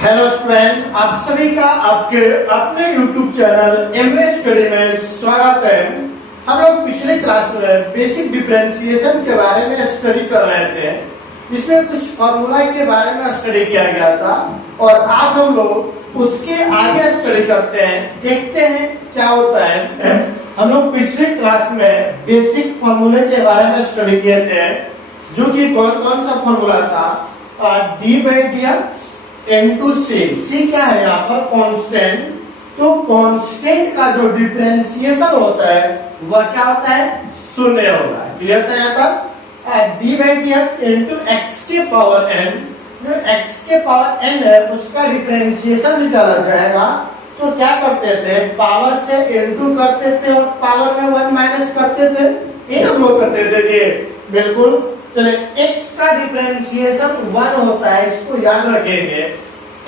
Hello student, आप सभी का आपके अपने YouTube चैनल एमवे स्टडी में स्वागत है। हम लोग पिछले क्लास में बेसिक डिफरेंशिएशन के बारे में स्टडी कर रहे थे। इसमें कुछ फॉर्मूला के बारे में स्टडी किया गया था और आज हम लोग उसके आगे स्टडी करते हैं, देखते हैं क्या होता है। हम लोग पिछले क्लास में बेसिक फॉर्मूले के बारे में स्टडी किए थे, जो कि कौन कौन सा फॉर्मूला था। D by D X into C क्या है यहाँ पर कांस्टेंट। तो कांस्टेंट का जो डिफरेंशिएशन होता है वह क्या होता है, शून्य होगा। क्लियर था यहाँ पर। D by D x into x के पावर एन, जो एक्स के पावर एन है उसका डिफरेंशिएशन निकाला जाएगा। तो क्या करते थे, पावर से इनटू करते थे और पावर में वन माइनस करते थे। इन हम लोग करते थे ये बिल्कुल। चलिए, x का डिफरेंशिएशन 1 होता है, इसको याद रखेंगे।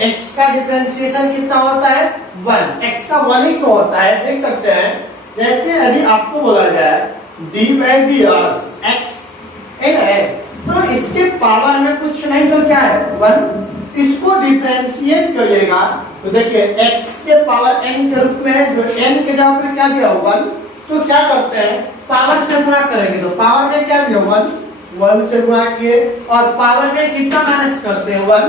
x का डिफरेंशिएशन कितना होता है, 1। x का 1 ही क्यों होता है, देख सकते हैं। जैसे अभी आपको बोला जाए d by D X N है, तो इसके पावर में कुछ नहीं तो क्या है, 1। इसको डिफरेंशिएट करिएगा तो देखिए x के पावर n के रूप में है, जो n के जगह पर क्या दिया 1। तो क्या करते हैं, पावर से गुणा करेंगे तो पावर में क्या दिया 1 से गुणा किए और पावर में कितना माइनस करते हैं 1।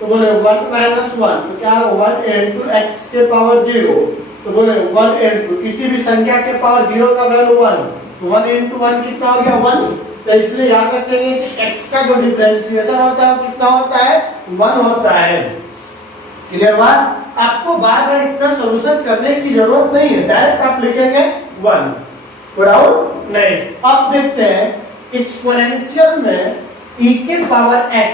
तो बोले 1 माइनस 1 तो क्या 1 इंटू एक्स के पावर 0। तो बोले 1 इंटू किसी भी संख्या के पावर 0 का वैल्यू 1, तो 1 इंटू 1 कितना हो गया 1। तो इसलिए याद रखेंगे कि एक्स का जो डिफरेंशिएशन होता है कितना होता है, 1 होता है। क्लियर बात। आपको बार बार इतना सोल्यूशन करने की जरूरत नहीं है, डायरेक्ट आप लिखेंगे 1, डाउट नहीं। अब देखते हैं एक्सपोनेंशियल में e के पावर x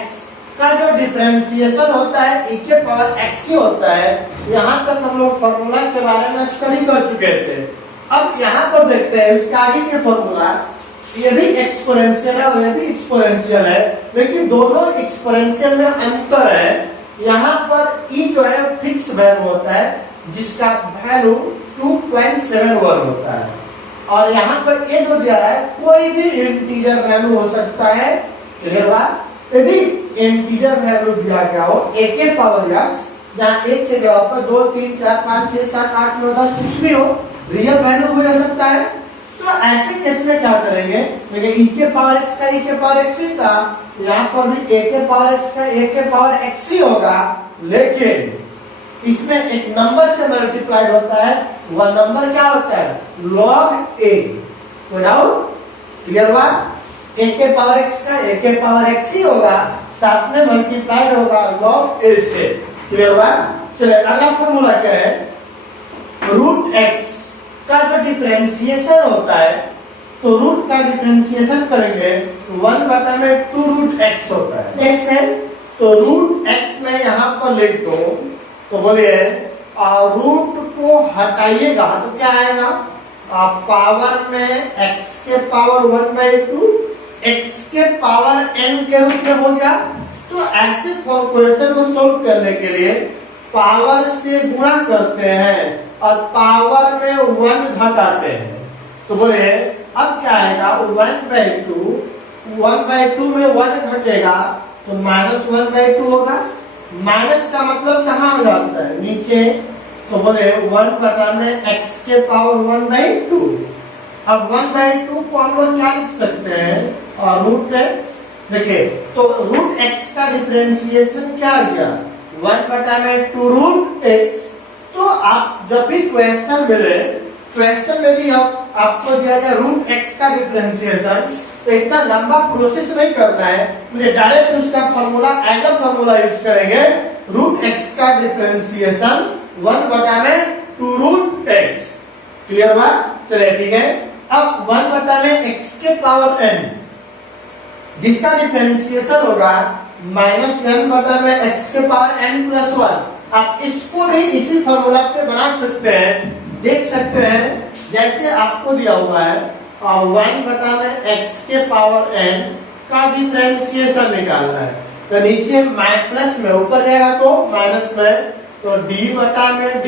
का जो डिफरेंशिएशन होता है e के पावर x ही होता है। यहाँ तक हम लोग फॉर्मूला के बारे में स्टडी कर चुके थे। अब यहाँ पर देखते हैं इसके आगे के फॉर्मूला। ये भी एक्सपोनेंशियल है और ये भी एक्सपोनेंशियल है, लेकिन दोनों एक्सपोनेंशियल में अंतर है। यहाँ पर e जो है फिक्स वैल्यू होता है, जिसका वैल्यू 2.71 होता है। और यहाँ पर ये जो दिया है कोई भी इंटीजर वैल्यू हो सकता है। क्लियर बात। यदि इंटीजर वैल्यू दिया गया हो a के पावर x, जहाँ एक के जगह पर 2 3 4 5 6 7 8 9 10 कुछ भी हो, रियल वैल्यू भी हो सकता है। तो ऐसे केस में क्या करेंगे, देखिए e के पावर x का e के पावर x ही था, यहाँ पर भी a के पावर x का a के पावर x ही होगा, लेकिन इसमें एक नंबर से मल्टीप्लाइड होता है। वह नंबर क्या होता है, log a। क्लियर बात। a के पावर x का a के पावर x ही होगा, साथ में मल्टीप्लाइड होगा log a से। क्लियर बात। चलिए अगला फॉर्मूला क्या है, रूट x का जो डिफरेंशिएशन होता है, तो रूट का डिफरेंशिएशन करेंगे 1/2 रूट x होता है। x है तो रूट x में यहाँ पर लिख दो, तो बोलिए रूट को हटाइएगा तो क्या आएगा, पावर में x के पावर 1/2 x के पावर n के रूप में हो गया। तो ऐसे क्वेश्चन को सोल्व करने के लिए पावर से गुणा करते हैं और पावर में 1 घटाते हैं। तो बोले अब क्या आएगा, 1/2 में 1 घटेगा तो -1/2 होगा। माइनस का मतलब कहाँ आ जाता है, नीचे। तो बोले 1 में x के पावर 1/2। अब 1/2 को हम लोग क्या लिख सकते हैं, रूट x। देखिए तो रूट x का डिफरेंशिएशन क्या आ गया, 1/2 रूट x। तो आप जब भी क्वेश्चन मिले, क्वेश्चन में भी आपको दिया जाए रूट x का डिफरेंशिएशन, तो इतना लंबा प्रोसेस नहीं करना है, मुझे डायरेक्ट उसका formula as a formula use करेंगे। रूट x का डिफरेंशिएशन 1/2 रूट x। क्लियर बात। चलिए ठीक है। अब 1/में x के पावर n, जिसका डिफरेंशिएशन होगा -n/में x के पावर n प्लस 1। आप इसको भी इसी फॉर्मूला पे बना सकते हैं, देख सकते हैं। जैसे आपको दिया हुआ है 1/में x के पावर n का डिफरेंशिएशन निकालना है, तो नीचे प्लस में, ऊपर जाएगा तो माइनस में, तो d/में d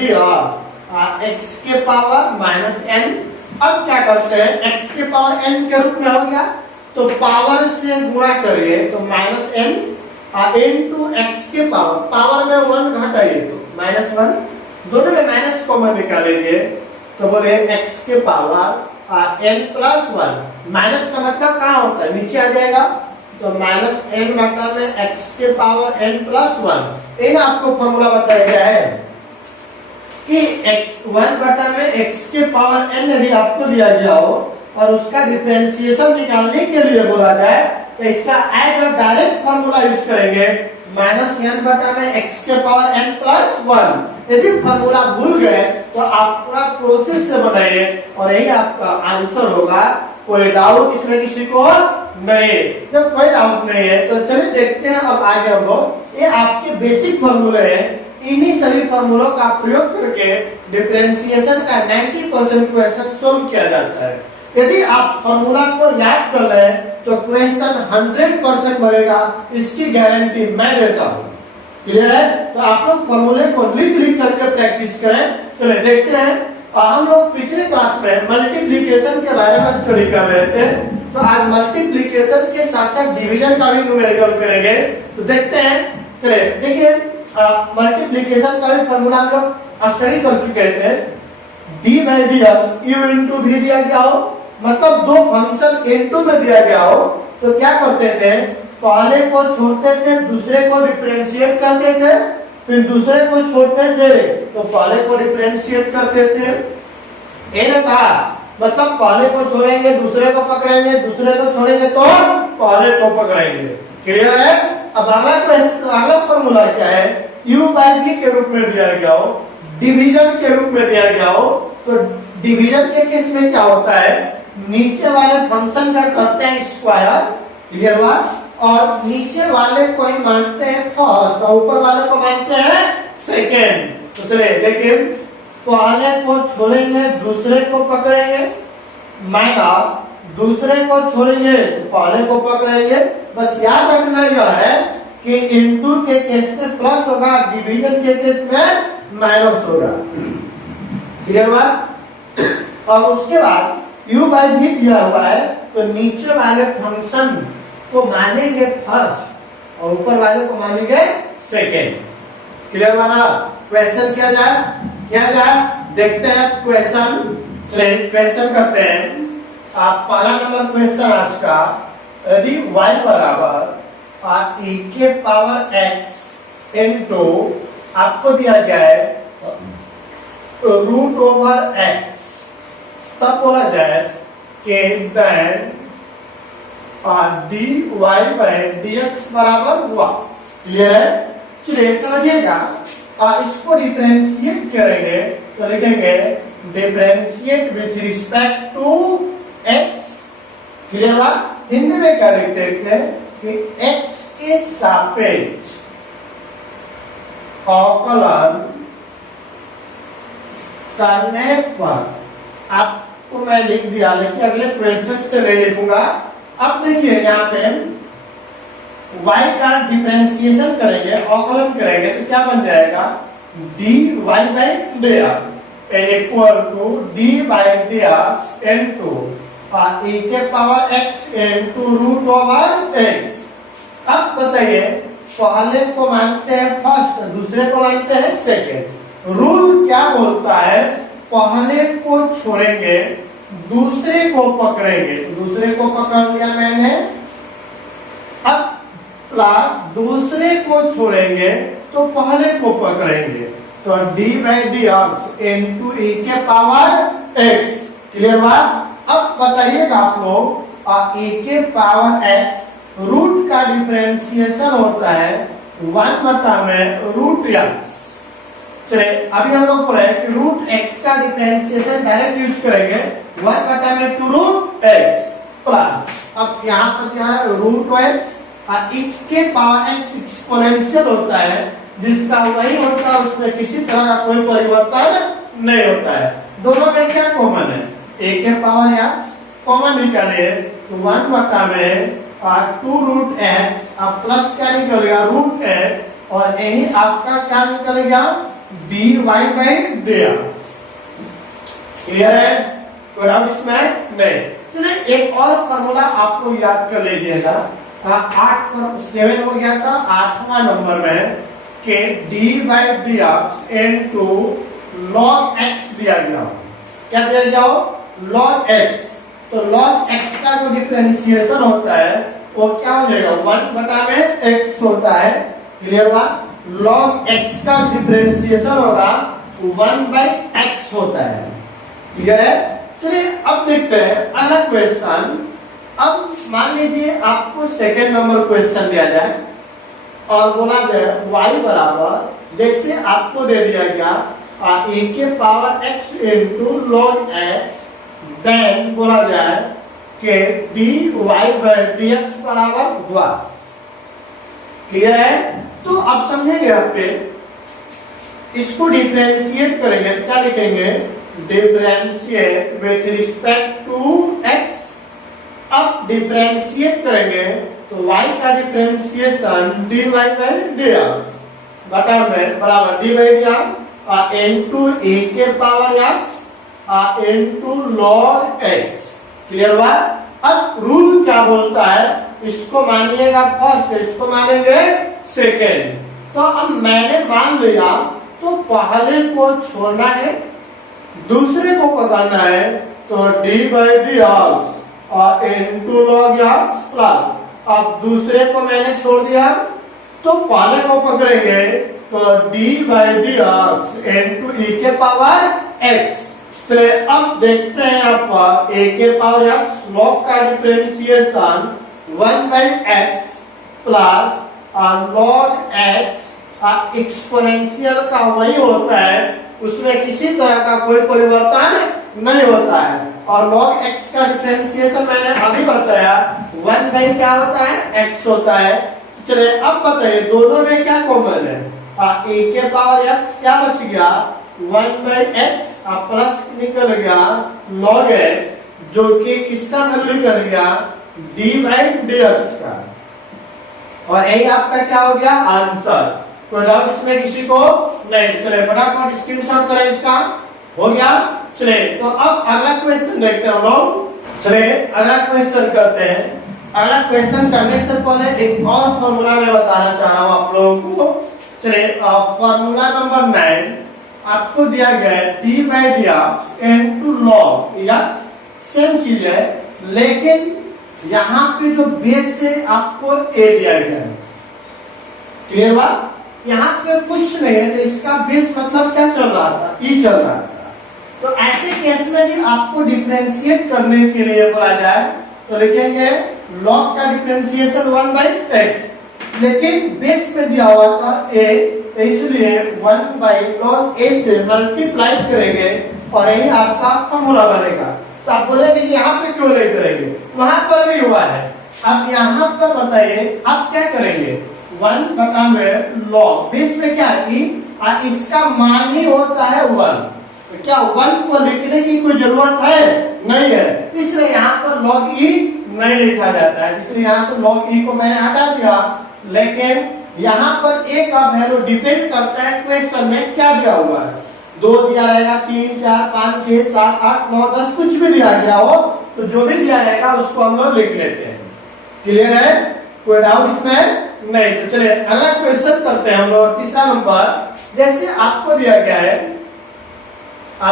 x के पावर -n। अब क्या करते हैं, x के पावर n के रूप में हो गया, तो पावर से गुणा करिए तो -n इनटू एक्स के पावर में 1 घटाइए तो -1, दोनों में माइनस कॉमन निकालेंगे तो बोले एक्स के पावर n प्लस 1। माइनस का मतलब कहाँ होता है, नीचे आ जाएगा, तो माइनस n बटा में x के पावर n प्लस 1। ये आपको फॉर्मूला बताया गया है कि x1 बटा में x के पावर n यदि आपको दिया गया हो और उसका डिफरेंशिएशन निकालने के लिए बोला जाए तो इसका as a direct formula use करेंगे, माइनस n बटा में x के पावर n प्लस 1। यदि फॉर्मूला भूल गए तो आप पूरा प्रोसेस से बनाइए और यही आपका आंसर होगा। कोई डाउट इसमें किसी को नहीं? जब कोई डाउट नहीं है तो चलिए देखते हैं अब आगे हम लोग। ये आपके बेसिक फॉर्मूले हैं, इन्हीं सभी फॉर्मूलों का प्रयोग करके डिफरेंशिएशन का 90% क्वेश्चन सोल्व किया जाता है। यदि आप फॉर्मूला को याद कर रहे हैं तो क्वेश्चन 100% बनेगा, इसकी गारंटी मैं देता हूँ। क्लियर है? तो आप लोग फॉर्मूले को लिख करके प्रैक्टिस करें। चलिए देखते हैं। हम लोग पिछले क्लास में मल्टीप्लिकेशन के बारे में स्टडी कर रहे थे, तो आज मल्टीप्लिकेशन के साथ साथ डिवीजन का भी न्यूमेरिकल करेंगे। तो देखते हैं। चलिए देखिए, मल्टीप्लिकेशन का भी फॉर्मूला हम लोग स्टडी कर चुके थे। D by D x you into भी दिया गया हो, मतलब दो फंक्शन इनटू में दिया गया हो तो क्या करते थे, पहले को छोड़ते थे, दूसरे को डिफरेंशिएट करते थे, फिर दूसरे को छोड़ते थे तो पहले को डिफरेंशिएट करते थे। ये ना कहा, मतलब पहले को छोड़ेंगे दूसरे को पकड़ेंगे, दूसरे को छोड़ेंगे तो पहले को पकड़ेंगे। क्लियर है? अब अगला फॉर्मूला क्या है, u बाई v के रूप में दिया गया हो, डिवीजन के रूप में दिया गया हो, तो डिवीजन के केस में क्या होता है, नीचे वाले फंक्शन का करते हैं स्क्वायर, क्लियर बात, और नीचे वाले को ही मानते हैं फर्स्ट और ऊपर वाले को मानते हैं सेकेंड। तो चलिए देखिए, पहले को छोड़ेंगे दूसरे को पकड़ेंगे, माइनस दूसरे को छोड़ेंगे तो पहले को पकड़ेंगे। बस याद रखना यह है कि इनटू के केस में प्लस होगा, डिवीजन के केस में माइनस होगा। क्लियर बात? और उसके बाद u बाई v दिया हुआ है तो नीचे वाले फंक्शन को मानेंगे फर्स्ट और ऊपर वाले को मानेंगे सेकेंड। क्लियर बना? क्वेश्चन क्या जाए देखते हैं। क्वेश्चन करते हैं। आप पहला नंबर क्वेश्चन आज का, यदि y बराबर e के पावर x इनटू आपको दिया गया है रूट ओवर x, तब बोला जाए कि देन dy बाई dx बराबर हुआ। क्लियर है? चलिए समझिएगा, इसको डिफरेंशिएट करेंगे तो लिखेंगे differentiate with respect to x। Clear बात? हिंदी में क्या लिखते हैं कि x के सापेक्ष अवकलन करने पर, आपको मैं लिख दिया, लेकिन अगले क्वेश्चन से नहीं लिखूंगा। अब देखिए यहाँ पे y का डिफरेंशिएशन करेंगे, अवकलन करेंगे तो क्या बन जाएगा, dy by dx equal to dy by dx into e के power x into root over x। अब बताइए, पहले को मानते हैं फर्स्ट, दूसरे को मानते हैं सेकेंड। रूल क्या बोलता है, पहले को छोड़ेंगे दूसरे को पकड़ेंगे, दूसरे को पकड़ लिया मैंने, अब प्लस दूसरे को छोड़ेंगे तो पहले को पकड़ेंगे, तो D by D x into e के पावर x। क्लियर बात? अब बताइएगा आप लोग, e के पावर x रूट का डिफरेंशिएशन होता है 1 बटा में रूट x। चलिए अभी हम लोग पढ़े कि रूट x का डिफरेंशिएशन डायरेक्ट यूज करेंगे, 1 बटा में 2 रूट x प्लस, अब यहाँ तक क्या है रूट x, x के पावर x एक्सपोनेंशियल होता है, जिसका वही होता है, उसमें किसी तरह का कोई परिवर्तन नहीं होता है। दोनों में क्या कॉमन है, a के पावर x कॉमन निकाले तो 1 बटा में 2 रूट x, अब प्लस क्या निकलेगा रूट x, और यही आपका क्या निकलेगा dy बाई dx। क्लियर है? कोई डाउट इसमें नहीं? चलिए एक और फॉर्मूला आप लोग याद कर लीजिएगा, 8 पर 7 हो गया था 8वां नंबर में कि D by D X into log x दिया गया। क्या दिया गया हो? Log x. तो लॉग एक्स का जो डिफरेंशिएशन होता है वो क्या हो जाएगा? 1 बटा में एक्स होता है। क्लियर बात? लॉग एक्स का डिफरेंशिएशन होगा 1 बाई एक्स होता है। क्लियर है? चलिए अब देखते हैं अगला क्वेश्चन। अब मान लीजिए आपको सेकेंड नंबर क्वेश्चन दिया जाए और बोला जाए y बराबर, जैसे आपको दे दिया गया e के power x into log X, then बोला जाए कि dy बाई dx बराबर 1। क्लियर है? तो अब समझेंगे आप पे, इसको डिफरेंशिएट करेंगे, क्या लिखेंगे? Differentiate with respect to x। अब डिफरेंशिएट करेंगे तो y का डिफरेंशिएशन dy बाई dx बटा में बराबर dy by dx into e के power x into log x। Clear हुआ? अब रूल क्या बोलता है? इसको मानिएगा फर्स्ट, इसको मानेंगे सेकेंड। तो अब मैंने मान लिया तो पहले को छोड़ना है, दूसरे को पकड़ना है। तो डी बाई डी एक्स और इनटू लॉग एक्स प्लस, अब दूसरे को मैंने छोड़ दिया तो पहले को पकड़ेंगे तो D by D X into E के पावर एक्स। चलिए अब देखते हैं आप ए के पावर एक्स लॉग का differentiation 1 by x plus log x exponential का वही होता है, उसमें किसी तरह का कोई परिवर्तन नहीं होता है। और log x का डिफरेंशिएशन मैंने अभी बताया 1 बाई क्या होता है? x होता है। चलिए अब बताइए दोनों में क्या कॉमन है? a के पावर x क्या बच गया? 1 बाई x प्लस निकल गया log x, जो कि किसका वैल्यू निकल गया? d बाई dx का। और यही आपका क्या हो गया? आंसर। कोई डाउट इसमें किसी को नहीं? चलिए फटाफट स्क्रीनशॉट करें इसका। हो गया? चलिए तो अब अगला क्वेश्चन देखते हैं हम लोग। चलिए अगला क्वेश्चन करते हैं। अगला क्वेश्चन करने से पहले एक और फॉर्मूला मैं बताना चाह रहा हूँ आप लोगों को। चलिए फॉर्मूला नंबर 9 आपको दिया गया है D by D X into log x. Same चीज है, लेकिन यहाँ पे जो बेस है आपको ए दिया गया है। क्लियर बात? यहाँ पे कुछ नहीं है तो इसका बेस मतलब क्या चल रहा था? ई चल रहा था। तो ऐसे केस में भी आपको डिफरेंशिएट करने के लिए बोला जाए तो लिखेंगे लॉग का डिफरेंशिएशन 1 बाई एक्स, लेकिन बेस पे दिया हुआ था ए, तो इसलिए 1 बाई लॉग ए से मल्टीप्लाई करेंगे और यही आपका फॉर्मूला बनेगा। तो आप बोलेंगे यहाँ पे क्यों नहीं करेंगे? वहां पर भी हुआ है। अब यहाँ पर बताइए आप क्या करेंगे? 1 बटा में लॉग बेस में क्या है? इसका मान ही होता है 1। तो क्या 1 को लिखने की कोई जरूरत है? नहीं है, इसलिए यहाँ पर log e नहीं लिखा जाता है। इसलिए यहाँ से log e को मैंने हटा दिया। लेकिन यहाँ पर a का वैल्यू डिपेंड करता है क्वेश्चन में क्या दिया हुआ है। 2 दिया रहेगा, 3, 4, 5, 6, 7, 8, 9, 10 कुछ भी दिया गया हो तो जो भी दिया रहेगा उसको हम लोग लिख लेते हैं। क्लियर है? कोई डाउट इसमें नहीं? तो चलिए अगला क्वेश्चन करते हैं हम लोग। तीसरा नंबर, जैसे आपको दिया गया है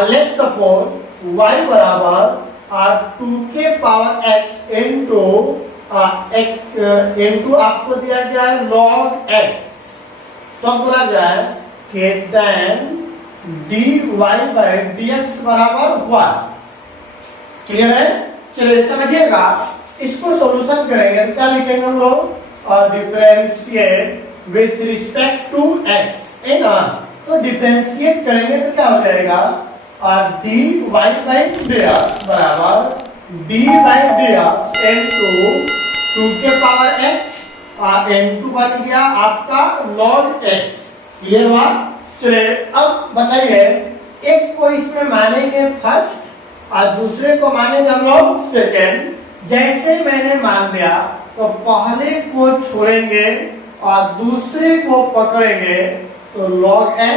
लेट सपोज y बराबर 2 के पावर x इंटू आपको दिया गया है log x। तो बोला जाए कि देन dy बाई dx बराबर 1। क्लियर है? चलिए समझिएगा, इसको सॉल्यूशन करेंगे तो क्या लिखेंगे हम लोग? Differentiate with respect to x है ना। तो डिफरेंशिएट करेंगे तो क्या हो जाएगा? dy बाई dx बराबर dy बाई dx इनटू 2 के पावर x इनटू बन गया आपका log x। क्लियर हुआ? चलिए अब बताइए, एक को इसमें मानेंगे फर्स्ट और दूसरे को मानेंगे हम लोग सेकेंड। जैसे मैंने मान लिया तो पहले को छोड़ेंगे और दूसरे को पकड़ेंगे तो log x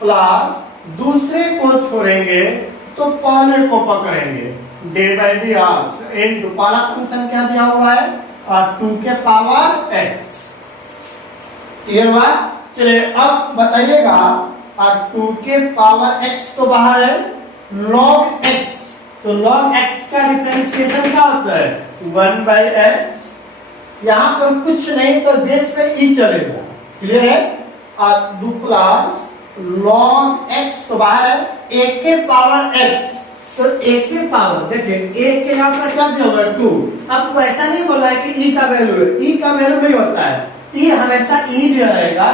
प्लस दूसरे को छोड़ेंगे तो पहले को पकड़ेंगे डी बाई डी एक्स। इन दोबारा फंक्शन क्या दिया हुआ है? और 2 के पावर x। क्लियर हुआ? चलिए अब बताइएगा, और 2 के पावर x तो बाहर है, log x, तो log x का डिफरेंशिएशन क्या होता है? 1/x। यहां पर कुछ नहीं तो बेस पे e चलेगा। क्लियर है? और 2 प्लस log x तो बाहर है, a के पावर x, तो a के पावर देखिए a के यहाँ पर क्या दिया हुआ है? 2। अब वैसा नहीं बोला है कि e का वैल्यू है, e का वैल्यू नहीं होता है, e हमेशा e दिया रहेगा,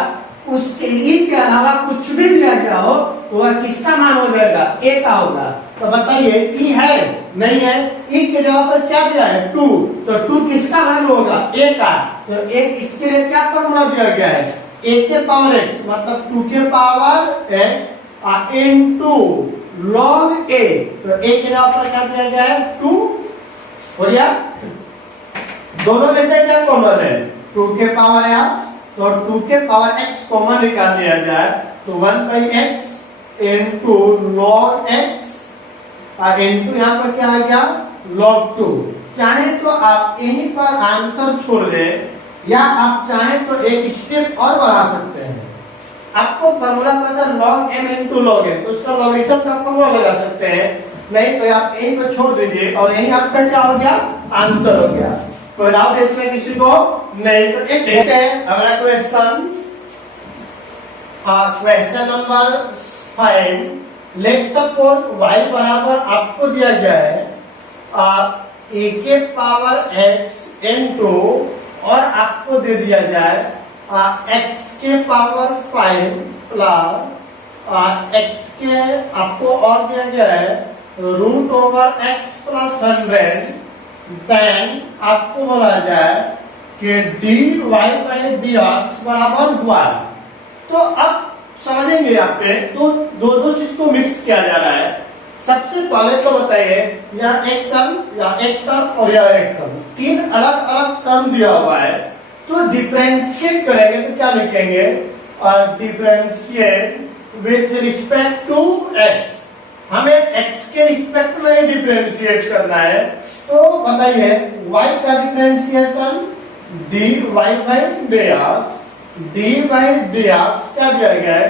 उसके e के अलावा कुछ भी दिया गया हो तो वह किसका मान हो जाएगा? a का होगा। तो बताइए e है नहीं है, e के जगह पर क्या दिया है? 2, तो 2 किसका वैल्यू होगा? a का। तो एक इसके लिए क्या फॉर्मूला दिया गया है? a के पावर x मतलब 2 के power x into log a, तो a के जगह पर क्या दिया गया है? 2 हो गया। दोनों में से क्या कॉमन है? 2 के पावर x, तो 2 के पावर x कॉमन निकाल लिया जाए तो 1/x into log x into यहाँ पर क्या आ गया? log 2। चाहे तो आप यहीं पर आंसर छोड़ दें या आप चाहे तो एक स्टेप और बढ़ा सकते हैं। आपको फॉर्मूला पता log m into log n, तो उसका लॉगरिथम का फॉर्मूला लगा सकते हैं, नहीं तो आप यहीं पर छोड़ दीजिए और यहीं आपका क्या हो गया? आंसर हो गया। कोई डाउट इसमें किसी को? नहीं तो एक देखते हैं अगला question. Question number 5। Let suppose y बराबर आपको दिया गया है a के पावर x इनटू और आपको दे दिया जाए x के पावर 5 प्लस x के आपको और दिया गया है √x प्लस 100, देन आपको बोला जाए कि dy/dx बराबर y। तो अब समझेंगे यहाँ पे तो दो चीज को मिक्स किया जा रहा है। सबसे पहले तो बताइए यहाँ एक टर्म और यह एक टर्म, 3 अलग अलग टर्म दिया हुआ है, तो डिफरेंशिएट करेंगे तो क्या लिखेंगे? Differentiate with respect to x। हमें x के रिस्पेक्ट में डिफरेंशिएट करना है, तो बताइए y का डिफरेंशिएशन dy/dx क्या दिया गया है?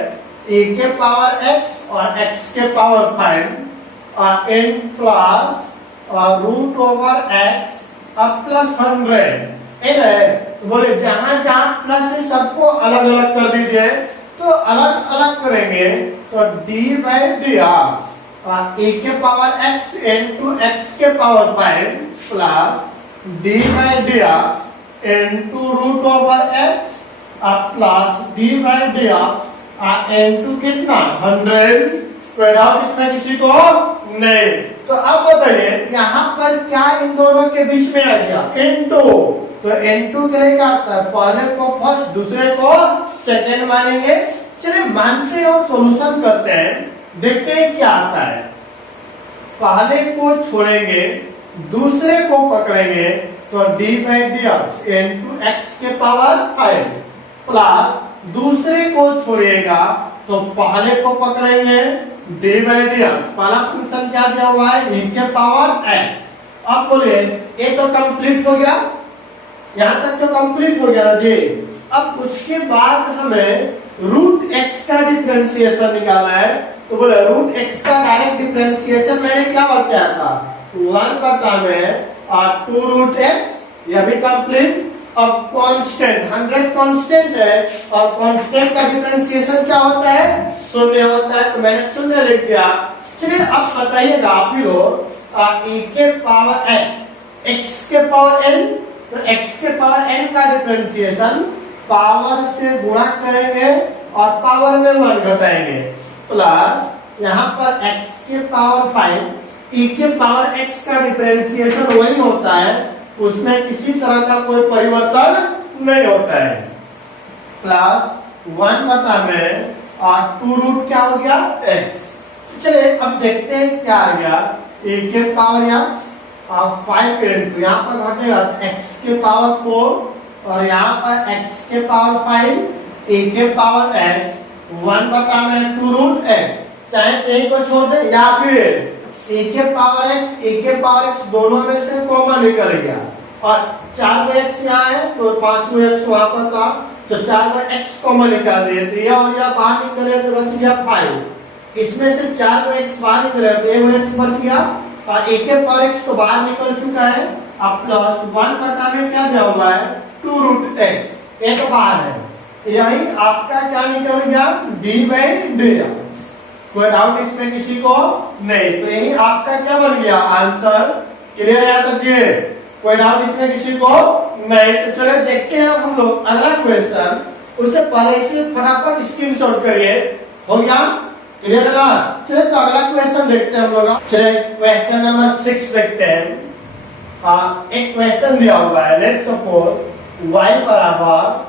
a के पावर x और x के power 5 n plus √x plus 100 n है। तो बोले जहां जहां प्लस है सबको अलग अलग कर दीजिए, तो अलग अलग करेंगे तो dy/dx a के पावर x इनटू x के power 5 plus dy/dx into √x plus dy/dx into कितना? 100। कोई डाउट इसमें किसी को? नहीं। तो अब बताइए यहाँ पर क्या इन दोनों के बीच में आ गया? इनटू। तो इनटू के लिए क्या आता है? पहले को फर्स्ट, दूसरे को सेकेंड मानेंगे। चलिए मानते और सॉल्यूशन करते हैं, देखते हैं क्या आता है। पहले को छोड़ेंगे, दूसरे को पकड़ेंगे, तो dy/dx इनटू x के पावर 5 प्लस दूसरे को छोड़िएगा तो पहले को पकड़ेंगे dy/dx। पहला फंक्शन क्या दिया हुआ है? e के पावर x। अब बोलिए ये तो कंप्लीट हो गया, यहां तक तो कंप्लीट हो गया ना जी। अब उसके बाद हमें √x का डिफरेंशिएशन निकालना है, तो बोले √x का डायरेक्ट डिफरेंशिएशन मैंने क्या बताया था? 1/2√x, यह भी कंप्लीट। अब कांस्टेंट 100 कांस्टेंट है और कांस्टेंट का डिफरेंशिएशन क्या होता है? 0 होता है, तो मैंने 0 लिख दिया। चलिए अब बताइएगा आप ही लोग e के पावर x के पावर n, तो x के पावर n का डिफरेंशिएशन पावर से गुणा करेंगे और पावर में 1 घटाएंगे, प्लस यहाँ पर x के पावर 5 e के पावर x का डिफरेंशिएशन वही होता है, उसमें किसी तरह का कोई परिवर्तन नहीं होता है, प्लस 1/में और 2 क्या हो गया? x। चलिए अब देखते हैं क्या आ गया। e के पावर x और 5 इंटू यहाँ पर घटेगा x के पावर 4 और यहाँ पर x के पावर 5 e के पावर x 1/में 2√x। चाहे तो एक को छोड़ दे या फिर e के पावर x दोनों में से कॉमन निकल गया, और 4x यहाँ है तो 5x वहां पर था, तो 4x कॉमन निकाल दिए, तो यह और यह बाहर निकले तो बच गया 5। इसमें से 4x बाहर निकले तो 1x बच गया, और एक पर x तो बाहर निकल चुका है। अब प्लस 1 बटा में क्या दिया हुआ है 2 रूट x, ये तो बाहर है, यही आपका क्या निकल गया d/dx। कोई डाउट इसमें किसी को नहीं, तो यही आपका क्या बन गया आंसर। क्लियर है तो ये कोई डाउट इसमें किसी को नहीं। तो चलो देखते हैं हम लोग अगला क्वेश्चन, उससे पहले इसे फटाफट स्क्रीनशॉट करिए, हो गया क्लियर है ना। चलिए तो अगला क्वेश्चन देखते हैं हम लोग। चलिए क्वेश्चन नंबर 6 देखते हैं। एक क्वेश्चन दिया हुआ है, लेट्स सपोज y बराबर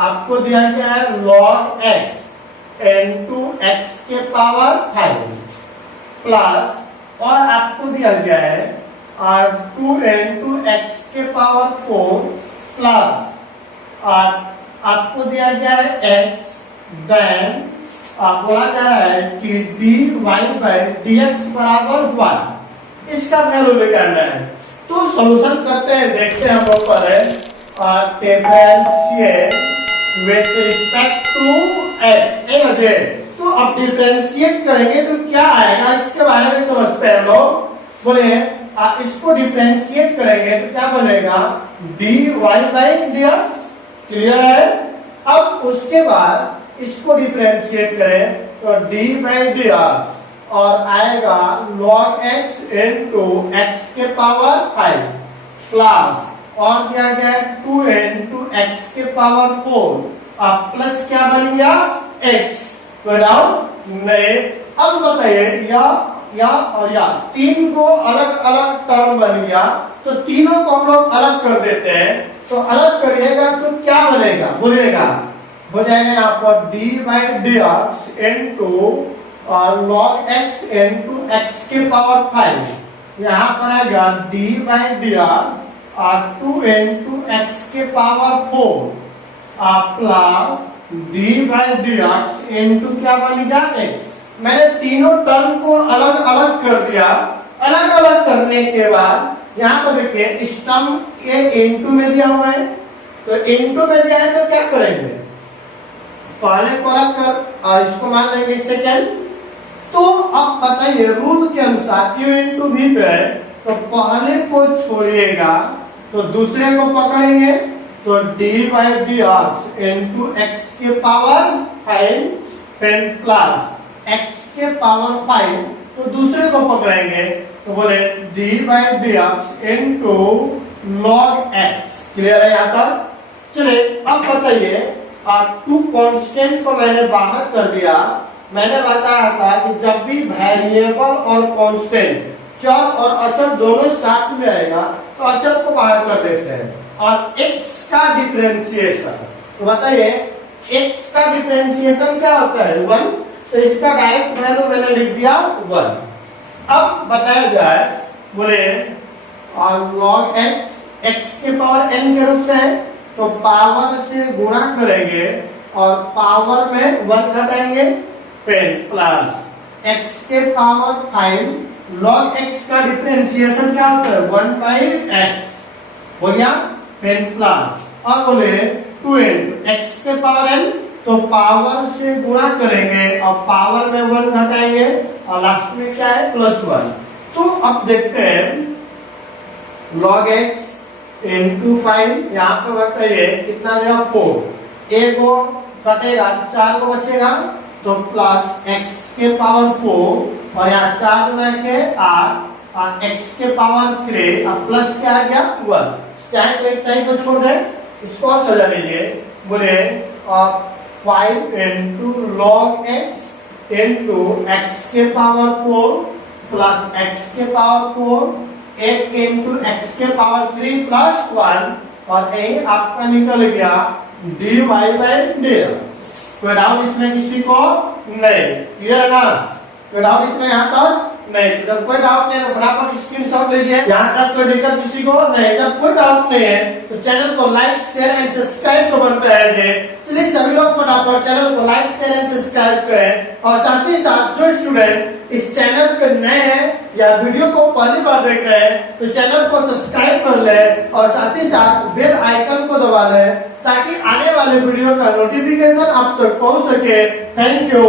आपको दिया गया है log x into x के पावर 5 प्लस, और आपको दिया गया है 2 into x के पावर 4 प्लस, और आपको दिया गया है x, देन बोला जा रहा है कि dy/dx बराबर 1, इसका वैल्यू निकालना है। तो सॉल्यूशन करते हैं, देखते हैं हम लोग पर है differentiate with respect to x है ना जे। तो अब डिफरेंशिएट करेंगे तो क्या आएगा इसके बारे में समझते हैं हम लोग। बोले इसको डिफरेंशिएट करेंगे तो क्या बनेगा dy/dx, क्लियर है। अब उसके बाद इसको डिफरेंशिएट करें तो d/dx और आएगा log x into x के पावर 5 प्लस, और दिया गया 2 into x के पावर 4, अब प्लस क्या बन गया x, कोई डाउट नहीं। अब बताइए या और या तीन को अलग अलग टर्म बन गया, तो तीनों को हम लोग अलग कर देते हैं। तो अलग करिएगा तो क्या बनेगा बोलिएगा, हो जाएगा यहाँ पर d/dx into और log x into x के पावर 5, यहाँ पर आएगा d/dx और 2 into x के पावर 4 प्लस d/dx into क्या बन गया x। मैंने तीनों टर्म को अलग अलग कर दिया। अलग अलग करने के बाद यहाँ पर देखिए इस टर्म ये into में दिया हुआ है, तो into में दिया है तो क्या करेंगे, पहले को अलग कर और इसको मान लेंगे सेकेंड। तो अब बताइए रूल के अनुसार u into v पे है, तो पहले को छोड़िएगा तो दूसरे को पकड़ेंगे, तो d/dx into x के पावर 5 प्लस x के पावर 5, तो दूसरे को पकड़ेंगे तो बोले d/dx into log x, clear है यहाँ तक। चलिए अब बताइए 2 कांस्टेंट को मैंने बाहर कर दिया। मैंने बताया था कि जब भी वेरिएबल और कांस्टेंट, चर और अचर दोनों साथ में आएगा तो अचर को बाहर कर देते हैं। और x का डिफरेंशिएशन, तो बताइए x का डिफरेंशिएशन क्या होता है 1, तो इसका डायरेक्ट वैल्यू मैंने लिख दिया 1। अब बताया जाए बोले और log x के पावर n के रूप में है, तो पावर से गुणा करेंगे और पावर में 1 घटाएंगे प्लस x के पावर 5 log x का डिफरेंशिएशन क्या होता है 1/x, हो गया प्लस, और बोले 2 x के पावर n, तो पावर से गुणा करेंगे और पावर में 1 घटाएंगे और लास्ट में क्या है +1। तो अब देखते हैं log x into 5, यहाँ पर बताइए कितना गया 4, एक को कटेगा 4 को बचेगा, तो प्लस x के पावर 4 और यहाँ 4 गुना के 8 और x के पावर 3 और प्लस क्या आ गया 1। चाहे तो एक टाइम को छोड़ दे, इसको और सजा लीजिए, बोले 5 into log x into x के पावर 4 प्लस x के पावर 4 8 into x के पावर 3 प्लस 1, और यही आपका निकल गया dy/dx। कोई डाउट इसमें किसी को नहीं, क्लियर है ना, कोई डाउट इसमें यहाँ तक नहीं, तो जब कोई डाउट नहीं है तो फटाफट स्क्रीनशॉट लीजिए। यहाँ तक कोई दिक्कत किसी को नहीं, जब कोई डाउट नहीं है तो चैनल को लाइक शेयर एंड सब्सक्राइब तो बनते हैं। प्लीज सभी लोग फटाफट चैनल को लाइक शेयर एंड सब्सक्राइब करें। और साथ ही साथ जो स्टूडेंट इस चैनल पे नए हैं या वीडियो को पहली बार देख रहे हैं तो चैनल को सब्सक्राइब कर ले और साथ ही साथ बेल आइकन को दबा ले ताकि आने वाले वीडियो का नोटिफिकेशन आप तक पहुंच सके। Thank you.